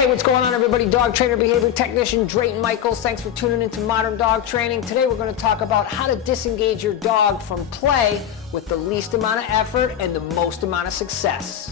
Hey, what's going on, everybody? Dog trainer, behavior technician, Drayton Michaels. Thanks for tuning into Modern Dog Training. Today we're going to talk about how to disengage your dog from play with the least amount of effort and the most amount of success.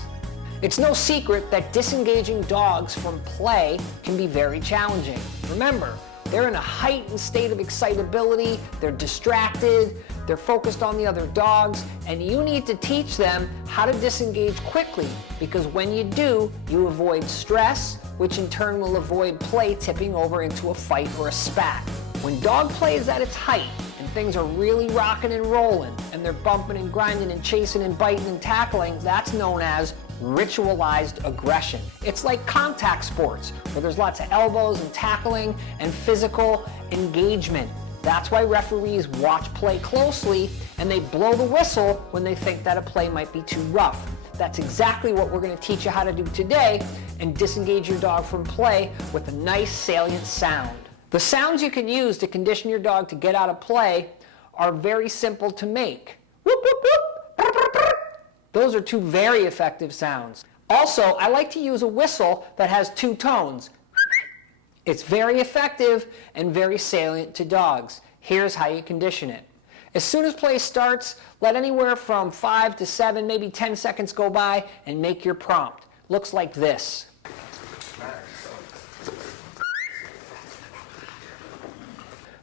It's no secret that disengaging dogs from play can be very challenging. Remember, they're in a heightened state of excitability, they're distracted, they're focused on the other dogs, and you need to teach them how to disengage quickly, because when you do, you avoid stress, which in turn will avoid play tipping over into a fight or a spat. When dog play is at its height and things are really rocking and rolling and they're bumping and grinding and chasing and biting and tackling, that's known as ritualized aggression. It's like contact sports where there's lots of elbows and tackling and physical engagement. That's why referees watch play closely and they blow the whistle when they think that a play might be too rough. That's exactly what we're going to teach you how to do today and disengage your dog from play with a nice salient sound. The sounds you can use to condition your dog to get out of play are very simple to make. Whoop, whoop, whoop. Those are two very effective sounds. Also, I like to use a whistle that has two tones. It's very effective and very salient to dogs. Here's how you condition it. As soon as play starts, let anywhere from 5 to 7, maybe 10 seconds go by and make your prompt. Looks like this.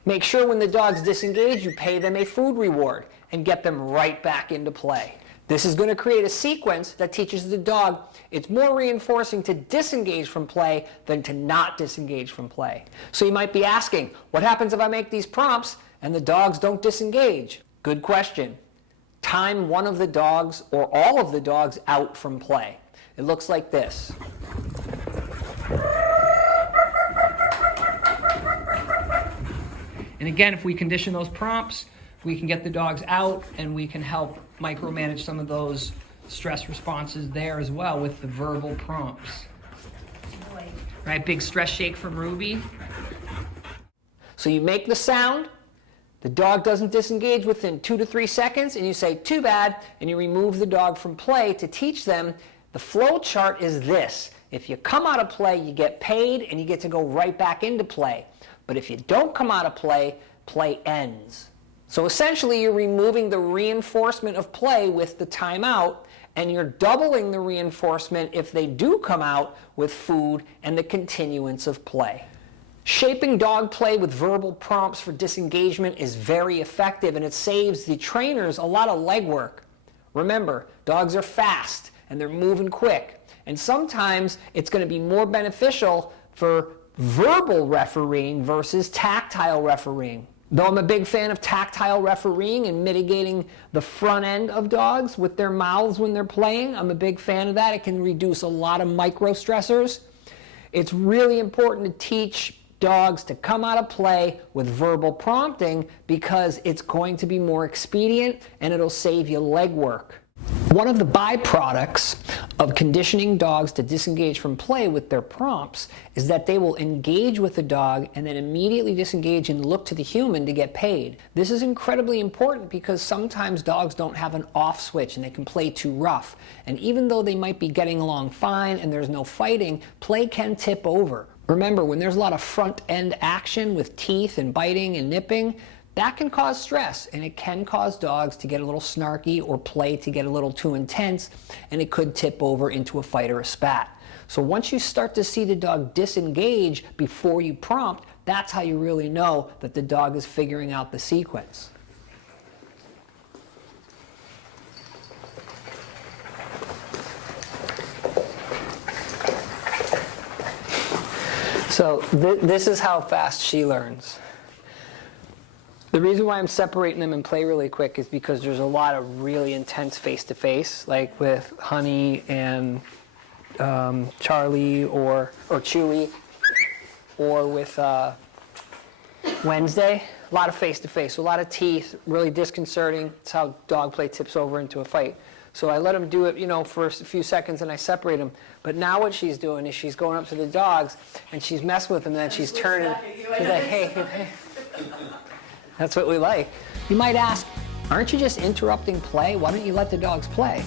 Make sure when the dogs disengage, you pay them a food reward and get them right back into play. This is going to create a sequence that teaches the dog it's more reinforcing to disengage from play than to not disengage from play. So you might be asking, what happens if I make these prompts and the dogs don't disengage? Good question. Time one of the dogs or all of the dogs out from play. It looks like this. And again, if we condition those prompts, we can get the dogs out and we can help micromanage some of those stress responses there as well with the verbal prompts. Right, big stress shake from Ruby. So you make the sound, the dog doesn't disengage within 2 to 3 seconds, and you say, too bad, and you remove the dog from play to teach them the flow chart is this. If you come out of play, you get paid and you get to go right back into play. But if you don't come out of play, play ends. So essentially, you're removing the reinforcement of play with the timeout, and you're doubling the reinforcement if they do come out with food and the continuance of play. Shaping dog play with verbal prompts for disengagement is very effective, and it saves the trainers a lot of legwork. Remember, dogs are fast and they're moving quick, and sometimes it's going to be more beneficial for verbal refereeing versus tactile refereeing. Though I'm a big fan of tactile refereeing and mitigating the front end of dogs with their mouths when they're playing, I'm a big fan of that. It can reduce a lot of micro stressors. It's really important to teach dogs to come out of play with verbal prompting because it's going to be more expedient and it'll save you legwork. One of the byproducts of conditioning dogs to disengage from play with their prompts is that they will engage with the dog and then immediately disengage and look to the human to get paid. This is incredibly important because sometimes dogs don't have an off switch and they can play too rough. And even though they might be getting along fine and there's no fighting, play can tip over. Remember, when there's a lot of front end action with teeth and biting and nipping, that can cause stress, and it can cause dogs to get a little snarky or play to get a little too intense, and it could tip over into a fight or a spat. So once you start to see the dog disengage before you prompt, that's how you really know that the dog is figuring out the sequence. So this is how fast she learns. The reason why I'm separating them and play really quick is because there's a lot of really intense face-to-face, like with Honey and Charlie or Chewy, or with Wednesday. A lot of face-to-face, a lot of teeth, really disconcerting. It's how dog play tips over into a fight. So I let them do it, for a few seconds, and I separate them. But now what she's doing is she's going up to the dogs, and she's messing with them, and then she's turning. She's like, hey. That's what we like. You might ask, aren't you just interrupting play? Why don't you let the dogs play?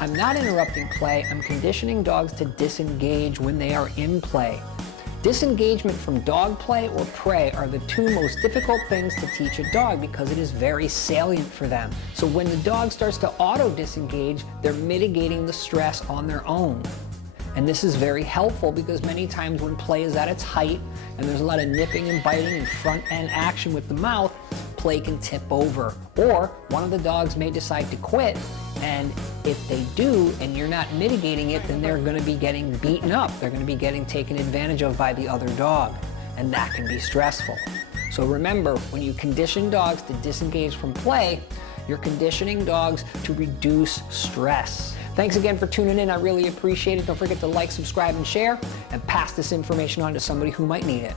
I'm not interrupting play, I'm conditioning dogs to disengage when they are in play. Disengagement from dog play or prey are the two most difficult things to teach a dog because it is very salient for them. So when the dog starts to auto-disengage, they're mitigating the stress on their own. And this is very helpful because many times when play is at its height and there's a lot of nipping and biting and front end action with the mouth, play can tip over. Or one of the dogs may decide to quit, and if they do and you're not mitigating it, then they're going to be getting beaten up. They're going to be getting taken advantage of by the other dog, and that can be stressful. So remember, when you condition dogs to disengage from play, you're conditioning dogs to reduce stress. Thanks again for tuning in. I really appreciate it. Don't forget to like, subscribe, and share, and pass this information on to somebody who might need it.